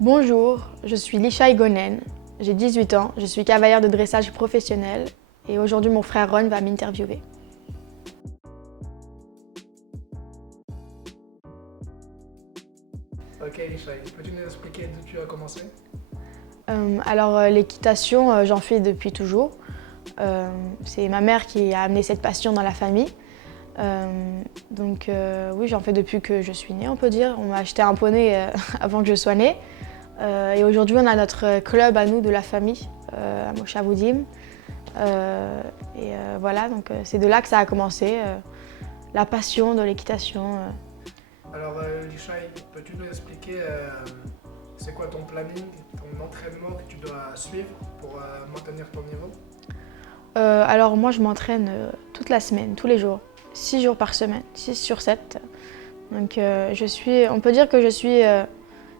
Bonjour, je suis Lishaï Gonen, j'ai 18 ans, je suis cavalière de dressage professionnel et aujourd'hui mon frère Ron va m'interviewer. Ok, Lishaï, peux-tu nous expliquer d'où tu as commencé? L'équitation, j'en fais depuis toujours. C'est ma mère qui a amené cette passion dans la famille. Oui, j'en fais depuis que je suis née, on peut dire. On m'a acheté un poney avant que je sois née. Et aujourd'hui, on a notre club à nous de la famille, à Moshavoudim. Voilà, donc c'est de là que ça a commencé, la passion de l'équitation. Alors, Lishaï, peux-tu nous expliquer c'est quoi ton planning, ton entraînement que tu dois suivre pour maintenir ton niveau? Alors moi, je m'entraîne toute la semaine, tous les jours, 6 jours par semaine, 6 sur 7. Donc on peut dire que je suis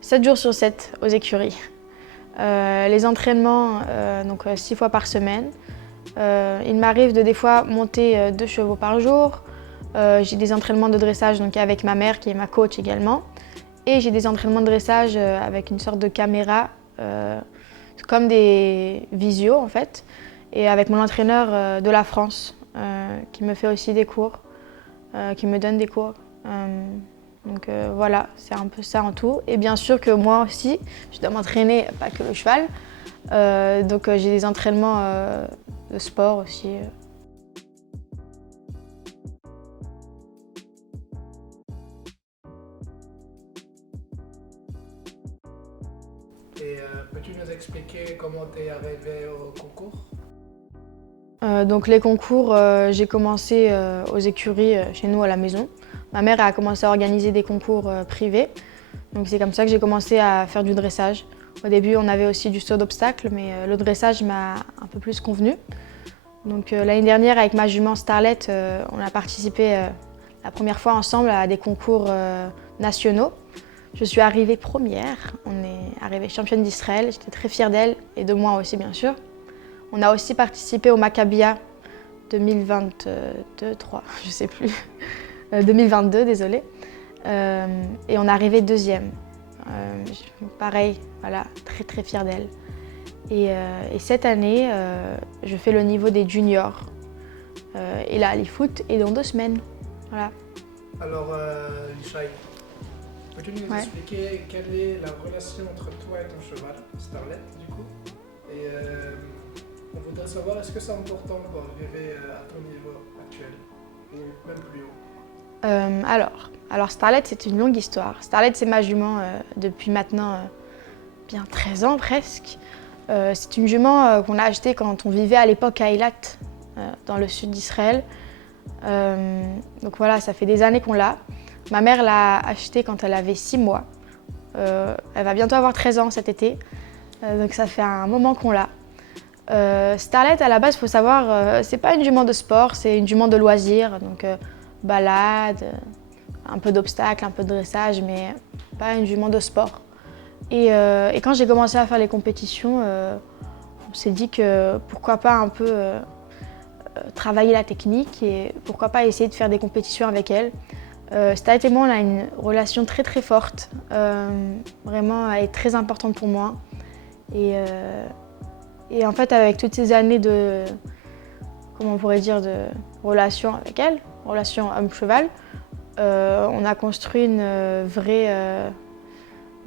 7 jours sur 7 aux écuries. Les entraînements, 6 fois par semaine. Il m'arrive de des fois monter 2 chevaux par jour. J'ai des entraînements de dressage donc, avec ma mère qui est ma coach également. Et j'ai des entraînements de dressage avec une sorte de caméra, comme des visios en fait. Et avec mon entraîneur de la France qui me fait aussi des cours, qui me donne des cours. Voilà, c'est un peu ça en tout. Et bien sûr que moi aussi, je dois m'entraîner, pas que le cheval. J'ai des entraînements de sport aussi. Et peux-tu nous expliquer comment tu es arrivé au concours? Donc les concours, j'ai commencé aux écuries chez nous à la maison. Ma mère a commencé à organiser des concours privés. Donc c'est comme ça que j'ai commencé à faire du dressage. Au début, on avait aussi du saut d'obstacle, mais le dressage m'a un peu plus convenu. Donc l'année dernière, avec ma jument Starlet, on a participé la première fois ensemble à des concours nationaux. Je suis arrivée première, on est arrivé championne d'Israël, j'étais très fière d'elle et de moi aussi bien sûr. On a aussi participé au Maccabia 2023, je sais plus, 2022, désolée. Et on est arrivé deuxième. Pareil, voilà, très très fière d'elle. Et cette année, je fais le niveau des juniors. Et là, les foot est dans 2 semaines. Voilà. Alors, Lishaï, peux-tu nous Ouais. expliquer quelle est la relation entre toi et ton cheval, Starlet, du coup? Et on voudrait savoir, est-ce que c'est important pour arriver à ton niveau actuel, ou même plus haut? Alors Starlet, c'est une longue histoire. Starlet, c'est ma jument depuis maintenant bien 13 ans presque. C'est une jument qu'on a achetée quand on vivait à l'époque à Eilat, dans le sud d'Israël. Donc voilà, ça fait des années qu'on l'a. Ma mère l'a achetée quand elle avait 6 mois. Elle va bientôt avoir 13 ans cet été. Donc ça fait un moment qu'on l'a. Starlet, à la base, il faut savoir, c'est pas une jument de sport, c'est une jument de loisir. Donc balade, un peu d'obstacles, un peu de dressage, mais pas une jument de sport. Et quand j'ai commencé à faire les compétitions, on s'est dit que pourquoi pas un peu travailler la technique et pourquoi pas essayer de faire des compétitions avec elle. Starlet et moi, on a une relation très très forte. Vraiment, elle est très importante pour moi. Et en fait, avec toutes ces années de, comment on pourrait dire, de relation avec elle, relation homme-cheval, on a construit une vraie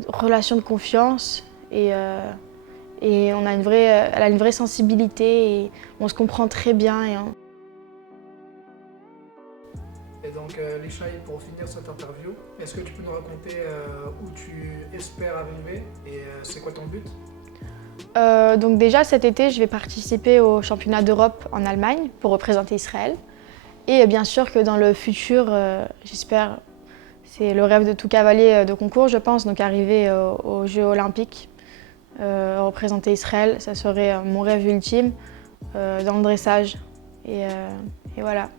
relation de confiance et elle a une vraie sensibilité et on se comprend très bien. Et donc, Lishaï, pour finir cette interview, est-ce que tu peux nous raconter où tu espères arriver et c'est quoi ton but? Donc déjà cet été, je vais participer au championnat d'Europe en Allemagne pour représenter Israël. Et bien sûr que dans le futur, j'espère, c'est le rêve de tout cavalier de concours, je pense, donc arriver aux Jeux olympiques, représenter Israël, ça serait mon rêve ultime dans le dressage. Et voilà.